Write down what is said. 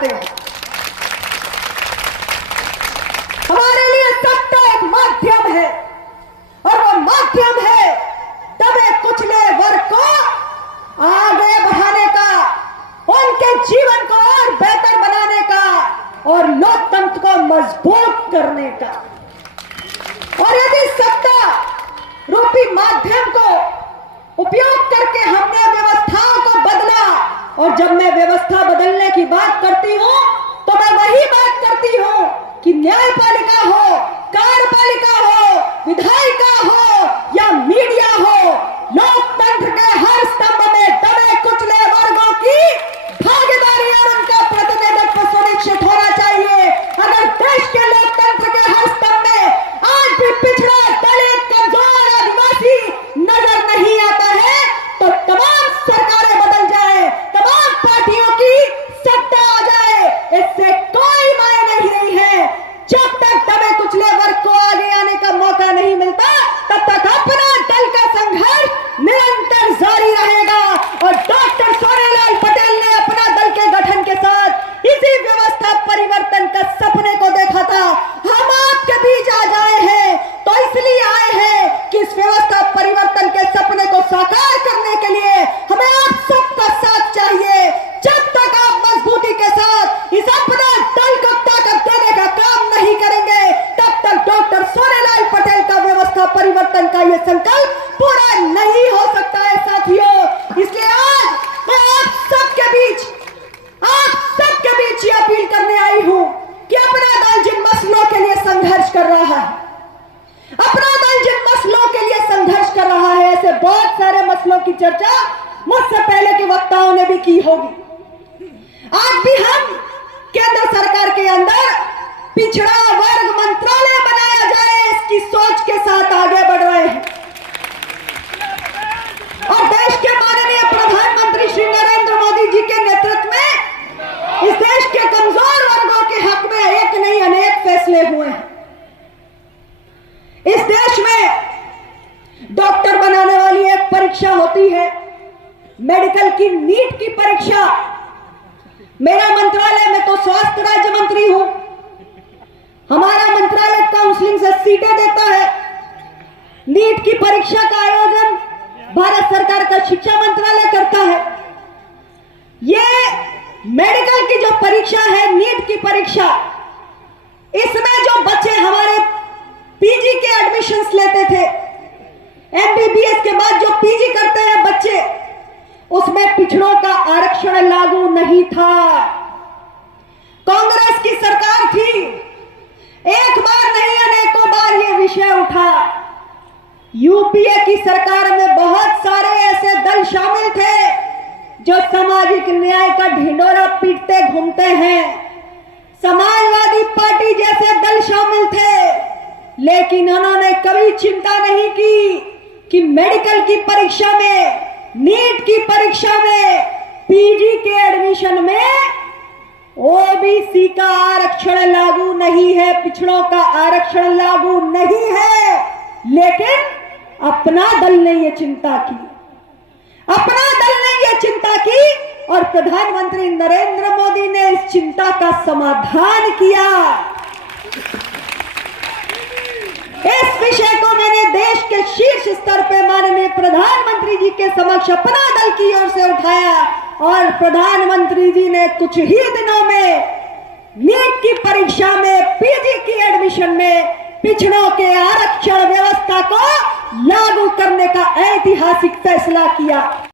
चाहते हैं। हमारे लिए सत्ता एक माध्यम है और वो माध्यम है दबे कुचले वर्ग को आगे बढ़ाने का, उनके जीवन को और बेहतर बनाने का और लोकतंत्र को मजबूत करने का। और यदि सत्ता रूपी माध्यम को उपयोग करके हमने व्यवस्थाओं को बदला, और जब मैं व्यवस्था बदलने की बात करती हूं तो मैं वही बात करती हूं कि न्यायपालिका हो, कार्यपालिका हो, विधायिका हो या मीडिया हो, लोकतंत्र के हर स्तंभ में दबे कुचले वर्गों की भागीदारी और उनका प्रतिनिधित्व सुनिश्चित होना चाहिए। अगर देश के लोकतंत्र के हर स्तंभ में आज भी पिछड़ा, दलित, कमजोर, आदिवासी नजर नहीं आता है तो तमाम सरकारें बदल जाए, तमाम पार्टियों की सत्ता आ जाए, इससे कोई मायने नहीं है। जब तक दबे कुचले वर्ग को आगे आने का मौका नहीं मिलता तब तक अपना दल का संघर्ष निरंतर जारी रहेगा। और डॉक्टर सोनेलाल पटेल ने अपना दल के गठन के साथ इसी व्यवस्था परिवर्तन का सपने को देखा था। हम आपके बीच आ जाए हैं तो इसलिए आए हैं कि इस व्यवस्था परिवर्तन के सपने को साकार करने के लिए हमें आप सबका साथ चाहिए। जब तक आप मजबूती के साथ इस अपना दल को ताकत देने का काम नहीं करेंगे तब तक डॉक्टर सोनेलाल पटेल का व्यवस्था परिवर्तन का यह संकल्प पूरा नहीं हो सकता है साथियों। इसलिए आज मैं आप सबके बीच ये अपील करने आई हूं कि अपना दल जिन मसलों के लिए संघर्ष कर रहा है, अपना दल जिन मसलों के लिए संघर्ष कर रहा है, ऐसे बहुत सारे मसलों की चर्चा मुझसे पहले के वक्ताओं ने भी की होगी। आज भी हम केंद्र सरकार के अंदर पिछड़ा वर्ग मंत्रालय बनाया जाए इसकी सोच के साथ आगे बढ़ रहे हैं। और देश के माननीय प्रधानमंत्री श्री नरेंद्र मोदी जी के नेतृत्व में इस देश के कमजोर वर्गों के हक में एक नहीं अनेक फैसले हुए हैं। इस देश में डॉक्टर बनाने वाली एक परीक्षा होती है, मेडिकल की नीट की परीक्षा। मेरा मंत्रालय में तो स्वास्थ्य राज्य मंत्री हूं, हमारा मंत्रालय काउंसलिंग से सीटें देता है। नीट की परीक्षा का आयोजन भारत सरकार का शिक्षा मंत्रालय करता है। ये मेडिकल की जो परीक्षा है, नीट की परीक्षा, इसमें जो बच्चे हमारे पीजी के एडमिशंस लेते थे, एमबीबीएस के बाद जो पीजी करते हैं बच्चे, उसमें पिछड़ों का आरक्षण लागू नहीं था। कांग्रेस की सरकार थी, एक बार नहीं अनेकों बार यह विषय उठा। यूपीए की सरकार में बहुत सारे ऐसे दल शामिल थे जो सामाजिक न्याय का ढिंढोरा पीटते घूमते हैं। समाजवादी पार्टी जैसे दल शामिल थे, लेकिन उन्होंने कभी चिंता नहीं की कि मेडिकल की परीक्षा में, नीट की परीक्षा में, पीजी के एडमिशन में ओबीसी का आरक्षण लागू नहीं है, पिछड़ों का आरक्षण लागू नहीं है। लेकिन अपना दल ने यह चिंता की, अपना दल ने यह चिंता की और प्रधानमंत्री नरेंद्र मोदी ने इस चिंता का समाधान किया। इस विषय को मैंने देश के शीर्ष स्तर पर माननीय प्रधानमंत्री जी के समक्ष अपना दल की ओर से उठाया और प्रधानमंत्री जी ने कुछ ही दिनों में नीट की परीक्षा में, पीजी की एडमिशन में पिछड़ों के आरक्षण व्यवस्था को लागू करने का ऐतिहासिक फैसला किया।